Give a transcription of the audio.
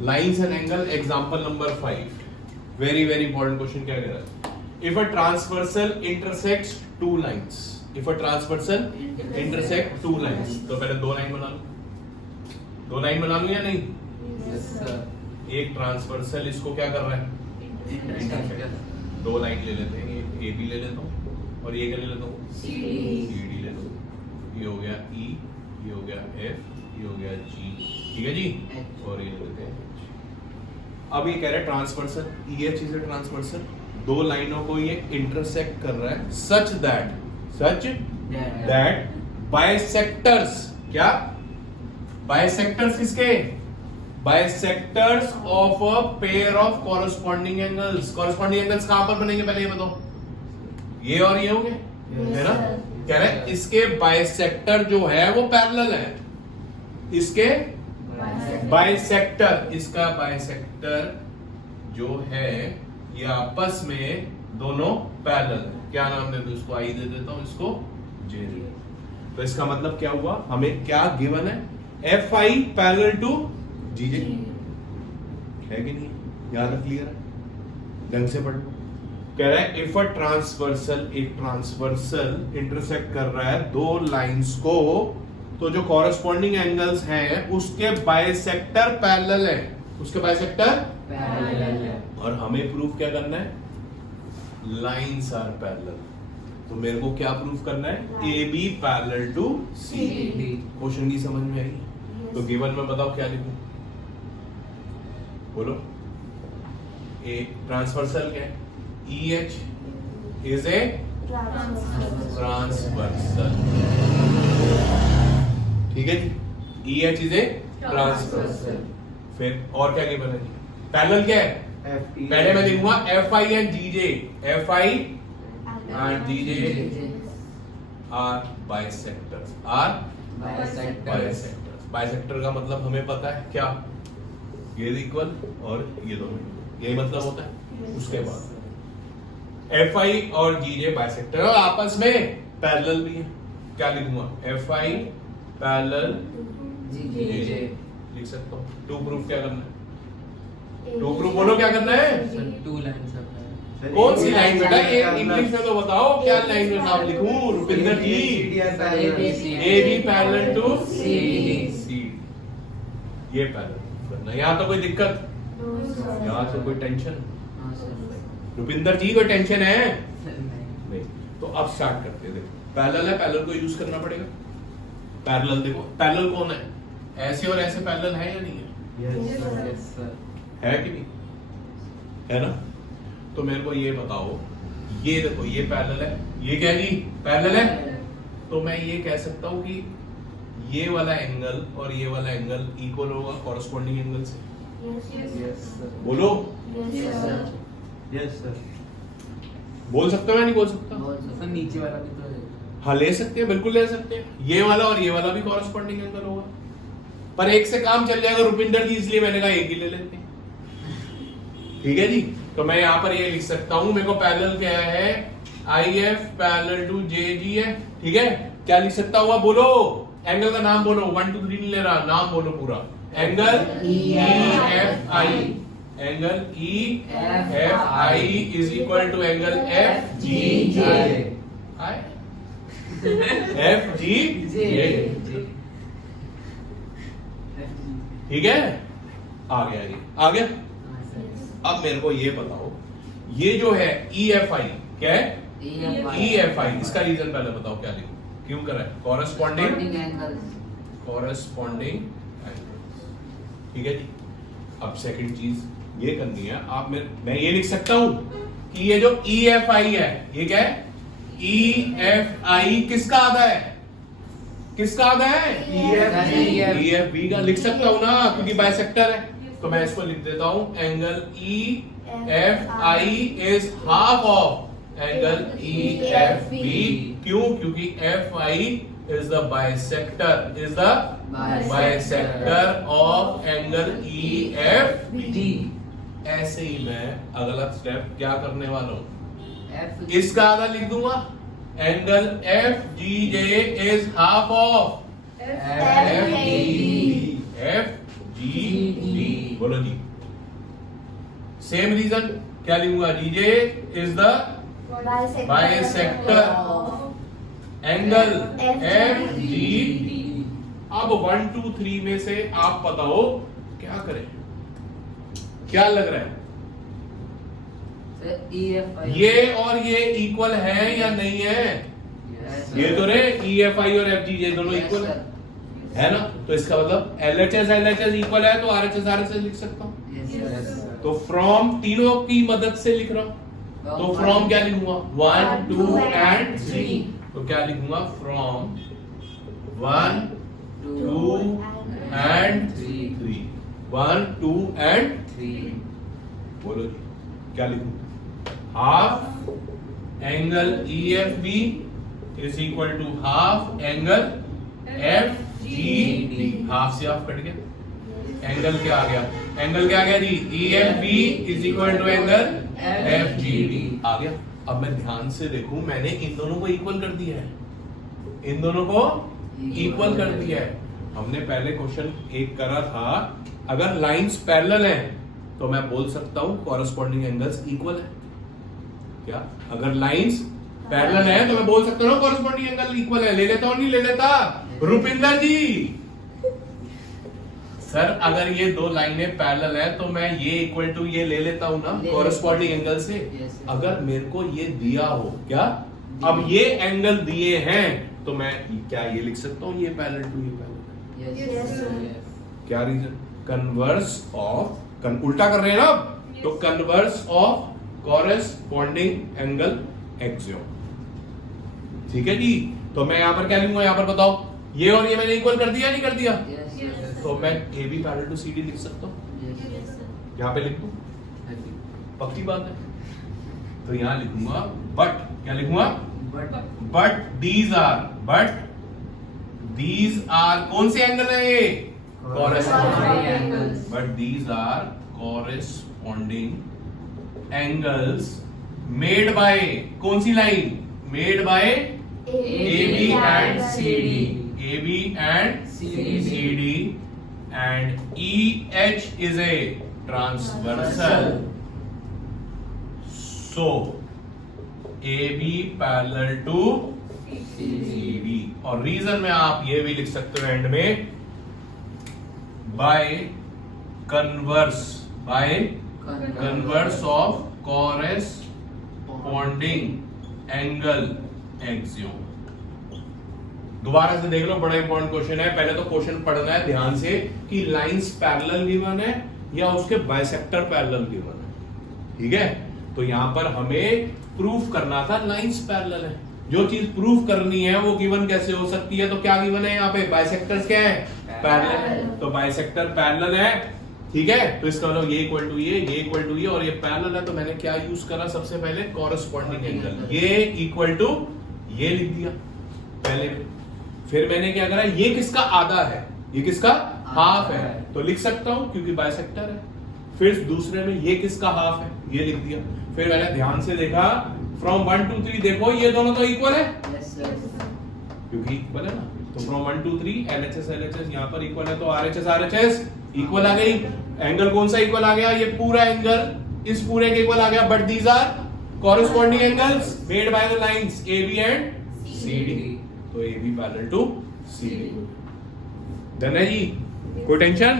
Lines and angle example number 5, very very important question. क्या कह रहा है? If a transversal intersects two lines, if a transversal intersect two lines, तो पहले दो लाइन बना लो, दो लाइन बना लूं या नहीं? Yes sir. एक ट्रांसवर्सल इसको क्या कर रहा है? दो लाइन ले लेते हैं, ये ए बी ले लेता हूँ और ये क्या ले लेता हूँ? सी डी ले लो। ये हो गया ई, ये हो गया एफ, ये हो गया जी, ठीक है जी, और ये ले लेते हैं H। अब ये कह रहे हैं ट्रांसवर्सल, ये चीज है ट्रांसवर्सल, दो लाइनों को ये इंटरसेक्ट कर रहा है सच दैट बाइसेक्टर्स, क्या बाइसेक्टर्स किसके? Bisectors of a pair of corresponding angles. Corresponding angles कहां पर बनेंगे पहले ये बताओ? ये और ये होंगे, है ना? कह रहे हैं इसके बाइसेक्टर जो है वो पैरेलल है, इसके बाइसेक्टर, इसका बाइसेक्टर जो है ये आपस में दोनों पैरेलल है। क्या नाम दे दूं इसको? आई दे देता हूं, इसको जे दे देता हूं। तो इसका मतलब क्या हुआ? हमें क्या गिवन है? एफ आई पैरेलल टू जी जे, है कि नहीं? याद है? क्लियर है? ढंग से पढ़। कह रहा है इफ अ ट्रांसवर्सल, एक ट्रांसवर्सल इंटरसेक्ट कर रहा है दो लाइंस को, तो जो कॉरस्पॉन्डिंग एंगल्स हैं उसके बाइसेक्टर पैरेलल है, उसके बाइसेक्टर पैरेलल है। और हमें प्रूफ क्या करना है? Lines are parallel. तो मेरे को क्या प्रूफ करना है? A B parallel to C D. Question की समझ में आई? तो गिवन में बताओ क्या लिखूं? बोलो। ए ट्रांसवर्सल क्या है? E H is a transversal, ठीक है जी, E H is a transversal. फिर और क्या गिवन है जी? पैरेलल क्या है? पहले मैं लिखूंगा F I and G J, F I and G J are bisectors, are bisectors. Bisector का मतलब हमें पता है क्या? ये इक्वल और ये दोनों, यही मतलब होता है। उसके बाद एफ आई और जी जे बाइसेक्टर और आपस में पैरेलल भी है। क्या लिखूंगा? एफ आई पैरेलल जी जे लिख सकता हूँ। टू प्रूफ क्या करना है? टू प्रूफ बोलो क्या करना है? टू लाइन सब कौन सी लाइन बेटा? ये इंग्लिश में तो बताओ क्या लाइन में नाम लिखूं? Rupinder ji, A B parallel to C D, ये पैरेलल करना। यहाँ तो कोई दिक्कत? यहाँ तो कोई टेंशन? रुपिंदर जी कोई टेंशन है? नहीं। तो अब स्टार्ट करते हैं। देखो पैरेलल है, पैरेलल को यूज करना पड़ेगा। पैरेलल देखो, पैरेलल कौन है? ऐसे और ऐसे पैरेलल है या नहीं है? Yes sir. है कि नहीं? है ना? तो मेरे को ये बताओ, ये देखो ये पैरेलल है, ये क्या जी? पैरेलल है। तो मैं ये कह सकता हूं कि ये वाला एंगल और ये वाला एंगल इक्वल होगा कॉरस्पॉन्डिंग एंगल से। Yes sir. बोलो। Yes sir. बोल सकते हो या नहीं बोल सकता? सर नीचे वाला भी तो है। हाँ ले सकते हैं, बिल्कुल ले सकते हैं। ये वाला और ये वाला भी कॉरस्पॉन्डिंग एंगल होगा, पर एक से काम चल जाएगा रुपिंदर जी, इसलिए मैंने कहा एक ही ले लेते हैं। ठीक है जी। तो मैं यहाँ पर ये लिख सकता हूं, मेरे को पैरेलल क्या है? आई एफ पैरेलल टू जे जी है, ठीक है। क्या लिख सकता हुआ? बोलो एंगल का नाम बोलो। 1 2 3 नहीं ले रहा, नाम बोलो पूरा। Angle E F I, angle E F I is equal to angle F G J, F G J, ठीक है। आ गया ये, आ गया। अब मेरे को ये बताओ, ये जो है ई एफ आई क्या है? ई एफ आई, इसका रीजन पहले बताओ क्या लिखूं? क्यों करा है? Corresponding angles. कॉरस्पॉन्डिंग एंगल्स, ठीक है जी। अब सेकंड चीज ये करनी है, आप मैं ये लिख सकता हूं कि ये जो ई एफ आई है, ये क्या है? ई एफ आई किसका आधा है? किसका आधा है? ई एफ बी का। लिख सकता हूं ना, क्योंकि बाइसेक्टर है। तो मैं इसको लिख देता हूं, angle E F I is half of angle E F B. क्यों? क्योंकि F I is the bisector, is the bisector of angle E F D. ऐसे ही मैं अगला स्टेप क्या करने वाला हूं? इसका आधा लिख दूंगा, angle F G J is half of F G D. बोलो बोलो जी। सेम रीजन क्या लिखूंगा, G J is the bisector angle F G. अब 1 2 3 में से आप बताओ क्या करें, क्या लग रहा है? सर EFI ये और ये इक्वल है या नहीं है? ये तो रे EFI और FG ये दोनों इक्वल है ना, तो इसका मतलब LHS इक्वल है तो RHS लिख सकता हूं। यस तो फ्रॉम तीनों की मदद से लिख रहा हूं, तो फ्रॉम क्या लिखूंगा, 1 2 एंड 3। तो क्या लिखूंगा, फ्रॉम 1 2 एंड 3, 1 2 एंड 3 बोलो जी क्या लिखूं, half angle EFB is equal to half angle FGD। Half से हाफ कट गया, एंगल क्या आ गया, एंगल क्या आ गया जी, EFB is equal to angle FGD आ गया। अब मैं ध्यान से देखूं, मैंने इन दोनों को इक्वल कर दिया है, इन दोनों को इक्वल कर दिया है। हमने पहले क्वेश्चन एक करा था, अगर लाइंस पैरेलल हैं तो मैं बोल सकता हूं कॉरेस्पॉन्डिंग एंगल्स इक्वल है। क्या अगर लाइंस पैरेलल है तो मैं बोल सकता हूं कॉरेस्पॉन्डिंग एंगल इक्वल है। ले लेता हूं नहीं ले लेता रुपिंदर जी? सर अगर ये दो लाइनें पैरेलल है तो मैं ये इक्वल टू ये ले लेता हूं ना कॉरेस्पॉन्डिंग एंगल से। अगर मेरे को ये दिया हो, क्या अब ये एंगल दिए हैं तो मैं क्या ये लिख सकता हूं ये पैरेलल टू ये पैरेलल। क्या रीजन, कन्वर्स ऑफ, उल्टा कर रहे हैं ना अब, तो converse of corresponding angle axiom. ठीक है जी, तो मैं यहां पर क्या लिखूंगा, यहां पर बताओ, ये और ये मैंने इक्वल कर दिया नहीं कर दिया, तो मैं AB पैरेलल टू CD लिख सकता हूं, यहां पे लिख दूं, पक्की बात है। तो यहां लिखूंगा बट, क्या लिखूंगा, बट दीज आर कौन से एंगल है ये, corresponding angles, but these are corresponding angles made by कौन सी line, made by AB and CD and EH is a transversal, so AB parallel to CD। और रीजन में आप ये भी लिख सकते हो एंड में, by converse of corresponding angle axiom. दोबारा से देख लो, बड़ा इंपॉर्टेंट क्वेश्चन है। पहले तो क्वेश्चन पढ़ना है ध्यान से कि लाइंस पैरेलल गिवन है या उसके बाइसेक्टर पैरेलल गिवन है। ठीक है, तो यहां पर हमें प्रूफ करना था लाइंस पैरेलल है। जो चीज प्रूफ करनी है वो गिवन कैसे हो सकती है, तो क्या गिवन है यहाँ पे, बाइसेक्टर्स क्या है, पैरेलल है, तो बाइसेक्टर पैरेलल है। ठीक है, तो इसका मतलब ये इक्वल टू ये इक्वल टू ये और ये पैरेलल है, तो मैंने क्या यूज करा सबसे पहले, कॉरेस्पॉन्डिंग एंगल, ये इक्वल टू ये लिख दिया पहले। फिर मैंने क्या करा, ये किसका आधा है, ये किसका हाफ है, तो लिख सकता हूं क्योंकि बाइसेक्टर है। फिर दूसरे में ये किसका हाफ है, ये लिख दिया। फिर मैंने ध्यान से देखा, फ्रॉम 1 2 3 देखो ये दोनों तो इक्वल है, क्योंकि इक्वल है ना, तो फ्रॉम 1 2 3 LHS यहां पर इक्वल है, तो RHS इक्वल आ गई। एंगल कौन सा इक्वल आ गया, ये पूरा एंगल इस पूरे के इक्वल आ गया, but these are corresponding angles made by the lines AB and CD, तो AB parallel to CD। Done है जी, कोई टेंशन?